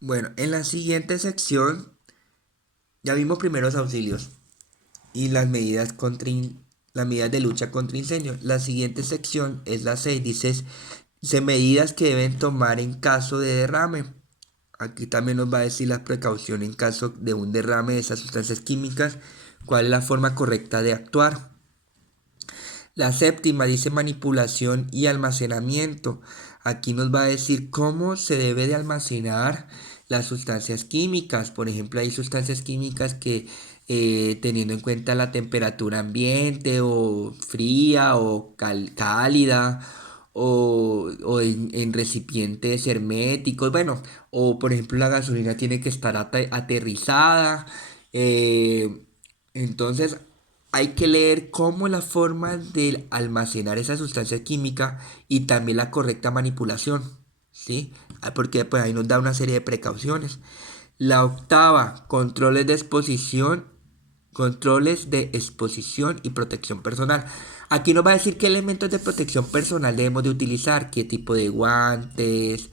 Bueno, en la siguiente sección ya vimos primeros auxilios y las medidas de lucha contra incendios. La siguiente sección es la 6, dice medidas que deben tomar en caso de derrame. Aquí también nos va a decir la precaución en caso de un derrame de esas sustancias químicas, cuál es la forma correcta de actuar. La séptima dice manipulación y almacenamiento. Aquí nos va a decir cómo se debe de almacenar las sustancias químicas. Por ejemplo, hay sustancias químicas que teniendo en cuenta la temperatura ambiente o fría o cálida o en recipientes herméticos. Bueno, o por ejemplo la gasolina tiene que estar aterrizada. eh, entonces hay que leer cómo la forma de almacenar esa sustancia química y también la correcta manipulación, ¿sí? Porque pues ahí nos da una serie de precauciones. La octava, controles de exposición y protección personal. Aquí nos va a decir qué elementos de protección personal debemos de utilizar, qué tipo de guantes,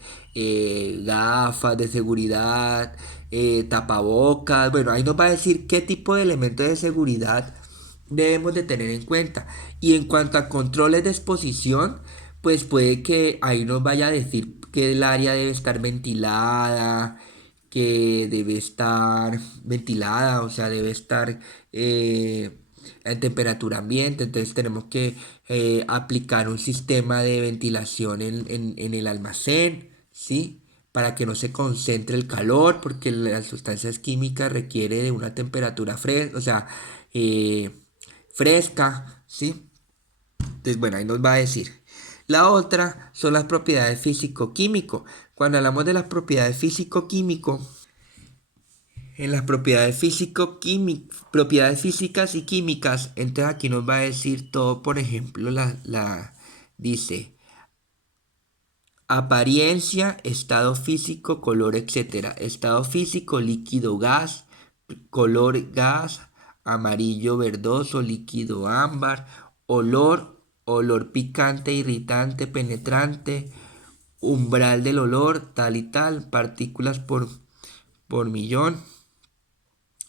gafas de seguridad, tapabocas. Bueno, ahí nos va a decir qué tipo de elementos de seguridad debemos de tener en cuenta. Y en cuanto a controles de exposición, pues puede que ahí nos vaya a decir que el área debe estar ventilada, que debe estar ventilada, o sea, debe estar en temperatura ambiente. Entonces tenemos que aplicar un sistema de ventilación en el almacén, ¿sí? Para que no se concentre el calor, porque las sustancias químicas requiere de una temperatura fresca, o sea, eh, fresca, ¿sí? Entonces, bueno, ahí nos va a decir. La otra son las propiedades físico-químico. Cuando hablamos de las propiedades físico-químico, en las propiedades físicas y químicas, entonces aquí nos va a decir todo, por ejemplo, dice apariencia, estado físico, color, etcétera. Estado físico, líquido, gas, color, gas, amarillo, verdoso, líquido, ámbar, olor picante, irritante, penetrante, umbral del olor, tal y tal, partículas por millón.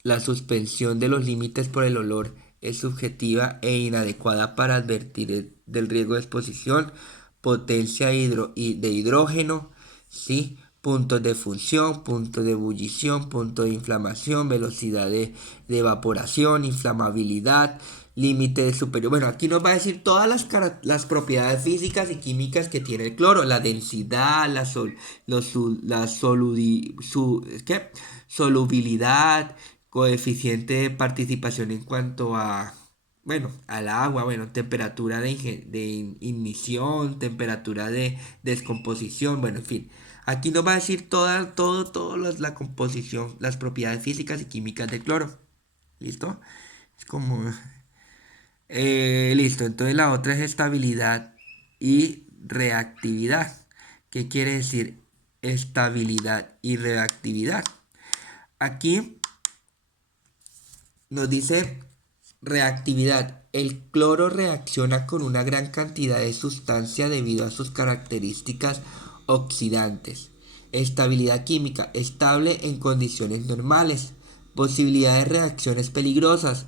La suspensión de los límites por el olor es subjetiva e inadecuada para advertir del riesgo de exposición, potencia de hidrógeno, ¿sí? Puntos de función, puntos de ebullición, punto de inflamación, velocidad de evaporación, inflamabilidad, límite superior. Bueno, aquí nos va a decir todas las propiedades físicas y químicas que tiene el cloro, la densidad, ¿qué? Solubilidad, coeficiente de participación en cuanto a, bueno, al agua, bueno, temperatura de ignición, temperatura de descomposición, bueno, en fin. Aquí nos va a decir la composición, las propiedades físicas y químicas del cloro. ¿Listo? Es como... listo, entonces la otra es estabilidad y reactividad. ¿Qué quiere decir estabilidad y reactividad? Aquí nos dice reactividad. El cloro reacciona con una gran cantidad de sustancia debido a sus características oxidantes. Estabilidad química. Estable en condiciones normales. Posibilidad de reacciones peligrosas.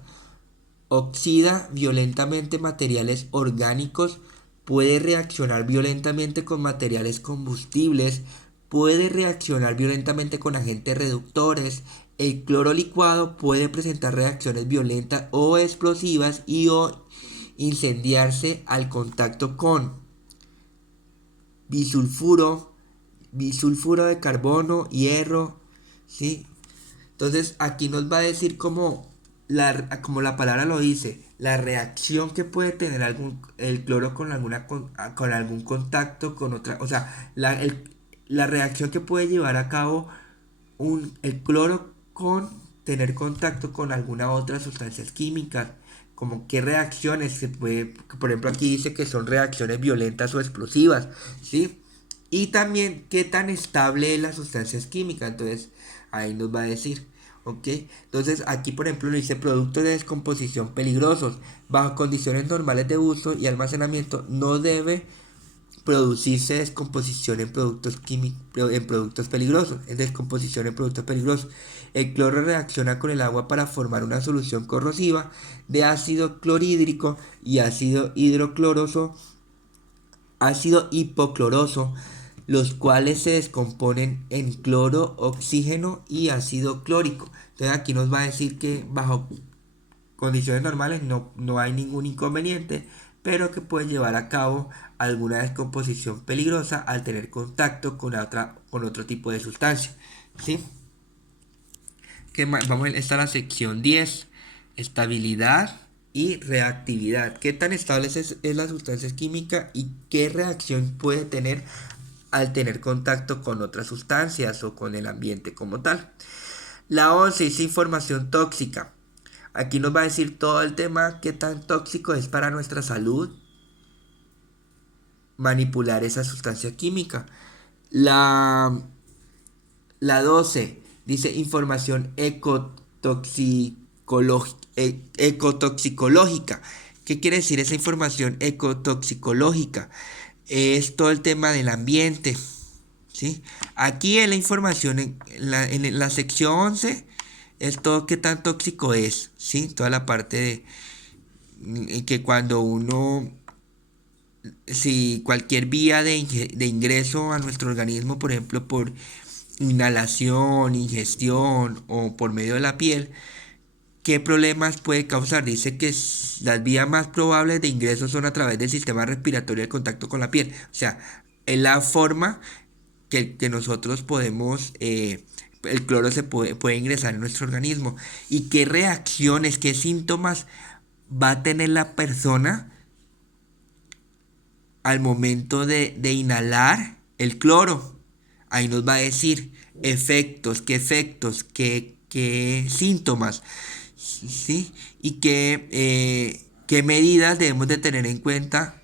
Oxida violentamente materiales orgánicos. Puede reaccionar violentamente con materiales combustibles. Puede reaccionar violentamente con agentes reductores. El cloro licuado puede presentar reacciones violentas o explosivas y o incendiarse al contacto con bisulfuro, bisulfuro de carbono, hierro, ¿sí? Entonces aquí nos va a decir como la palabra lo dice, la reacción que puede tener el cloro con algún contacto con otra, o sea, la reacción que puede llevar a cabo el cloro con tener contacto con alguna otra sustancias químicas, como qué reacciones se puede, por ejemplo aquí dice que son reacciones violentas o explosivas, ¿sí? Y también qué tan estable es las sustancias químicas, entonces ahí nos va a decir, ¿ok? Entonces aquí por ejemplo nos dice productos de descomposición peligrosos, bajo condiciones normales de uso y almacenamiento no debe producirse descomposición en productos químicos, en productos peligrosos, en descomposición en productos peligrosos. El cloro reacciona con el agua para formar una solución corrosiva de ácido clorhídrico y ácido hidrocloroso, ácido hipocloroso, los cuales se descomponen en cloro, oxígeno y ácido clórico. Entonces aquí nos va a decir que bajo condiciones normales no hay ningún inconveniente, pero que puede llevar a cabo alguna descomposición peligrosa al tener contacto con otro tipo de sustancia. ¿Sí? Vamos, esta es la sección 10, estabilidad y reactividad. ¿Qué tan estable es la sustancia química y qué reacción puede tener al tener contacto con otras sustancias o con el ambiente como tal? La 11 es información tóxica. Aquí nos va a decir todo el tema, qué tan tóxico es para nuestra salud manipular esa sustancia química. La, la 12 dice información ecotoxicológica. ¿Qué quiere decir esa información ecotoxicológica? Es todo el tema del ambiente, ¿sí? Aquí en la información, en la sección 11, es todo qué tan tóxico es, ¿sí? Toda la parte de que cuando uno, si cualquier vía de ingreso a nuestro organismo, por ejemplo, por inhalación, ingestión o por medio de la piel, ¿qué problemas puede causar? Dice que las vías más probables de ingreso son a través del sistema respiratorio de contacto con la piel. O sea, es la forma que nosotros podemos, el cloro puede ingresar en nuestro organismo. ¿Y qué reacciones, qué síntomas va a tener la persona al momento de inhalar el cloro? Ahí nos va a decir efectos, qué síntomas, ¿sí? Y qué medidas debemos de tener en cuenta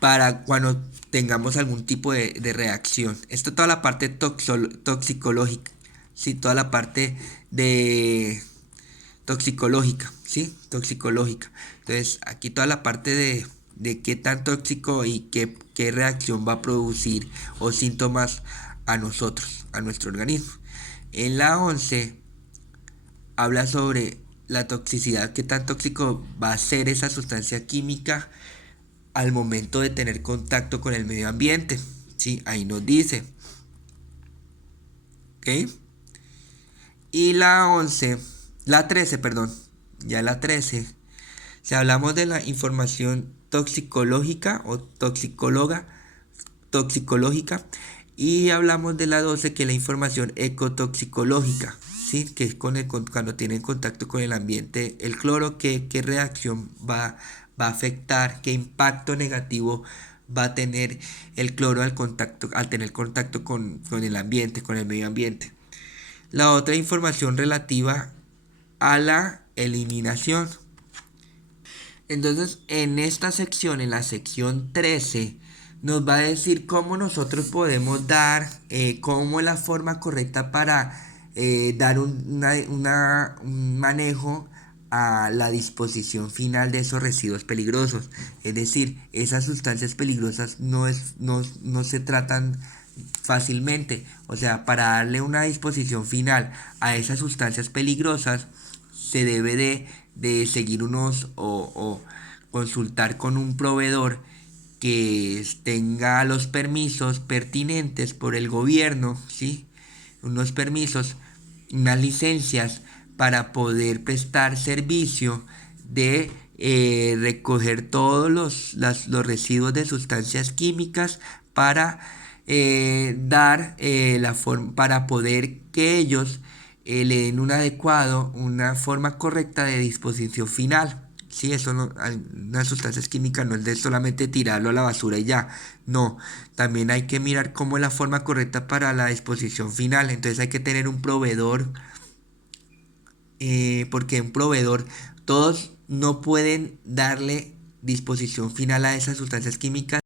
para cuando tengamos algún tipo de reacción. Esto es toda la parte toxicológica, ¿sí? Toda la parte de toxicológica, ¿sí? Toxicológica. Entonces, aquí toda la parte de qué tan tóxico y qué reacción va a producir o síntomas a nosotros, a nuestro organismo. En la 11 habla sobre la toxicidad, qué tan tóxico va a ser esa sustancia química al momento de tener contacto con el medio ambiente, ¿sí? Ahí nos dice, ¿ok? Y la 13, perdón, ya la 13, si hablamos de la información toxicológica o toxicológica, y hablamos de la 12, que es la información ecotoxicológica, ¿sí? Que es cuando tiene contacto con el ambiente el cloro, qué reacción va a afectar, qué impacto negativo va a tener el cloro al tener contacto con el ambiente, con el medio ambiente. La otra información relativa a la eliminación. Entonces, en esta sección, en la sección 13, nos va a decir cómo nosotros podemos dar, cómo es la forma correcta para dar un manejo a la disposición final de esos residuos peligrosos. Es decir, esas sustancias peligrosas no se tratan fácilmente. O sea, para darle una disposición final a esas sustancias peligrosas, se debe de seguir o consultar con un proveedor que tenga los permisos pertinentes por el gobierno, ¿sí? Unos permisos, unas licencias para poder prestar servicio de recoger todos los residuos de sustancias químicas para para poder que ellos le den una forma correcta de disposición final. Sí, eso no, unas sustancias químicas no es de solamente tirarlo a la basura y ya. No, también hay que mirar cómo es la forma correcta para la disposición final. Entonces hay que tener un proveedor, porque un proveedor, todos no pueden darle disposición final a esas sustancias químicas.